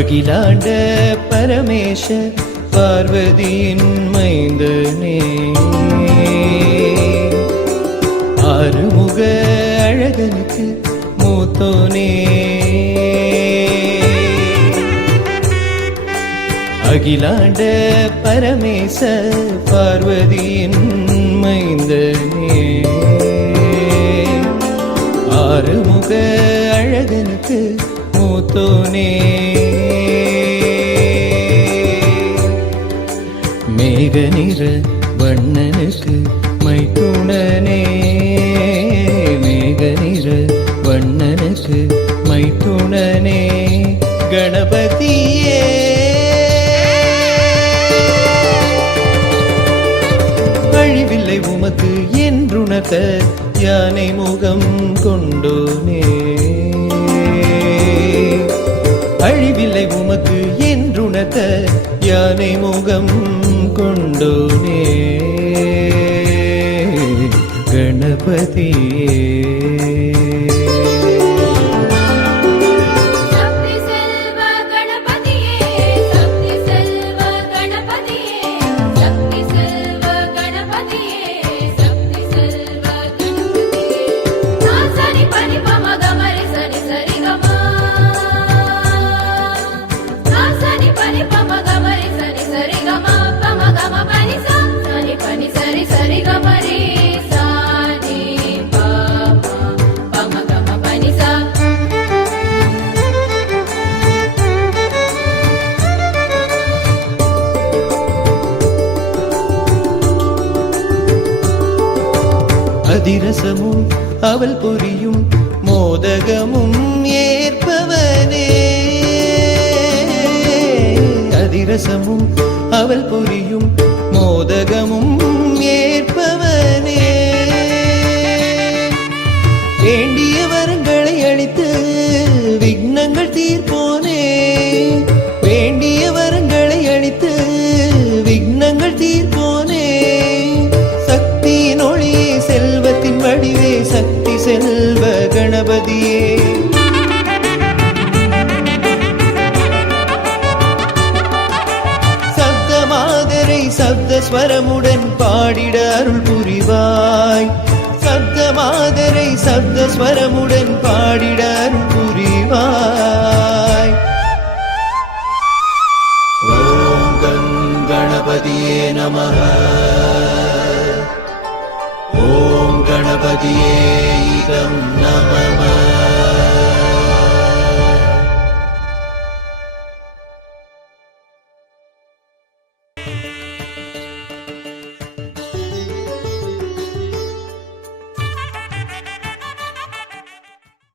அகிலாண்ட பரமேஷ பார்வதியின் மைந்தனே. ஆறுமுக அழகனுக்கு மூத்தோனே. அகிலாண்ட பரமேச பார்வதியின் மைந்தனே. ஆறுமுக அழகனுக்கு மூத்தோனே மேக நிற வண்ணனுக்கு மைத்துணனே மேக நிற வண்ணனுக்கு மைத்துணனே கணபதியே. அழிவில்லை உமக்கு என்றுணர்த்த யானை முகம் கொண்டோனே. உமக்கு என்றுணர்த்த யானை முகம் கொண்டோனே. கணபதியே. அதிரசமும் அவள் பொரியும் மோதகமும் ஏற்பவனே. அதிரசமும் அவள் பொரியும் மோதகமும் ஏற்பவனே. வேண்டிய வரங்களை அளித்து விக்னங்கள் தீர்ப்போனே. வேண்டிய வரங்களை அளித்து விக்னங்கள் தீர்ப்போ வடிவே சக்தி செல்வ கணபதியே. சப்தமாதரை சப்த ஸ்வரமுடன் பாடிட அருள் புரிவாய். சப்தமாதரை சப்த ஸ்வரமுடன் பாடிட அருள் புரிவாய். ஓம் கங் கணபதியே நமः மதியேதம்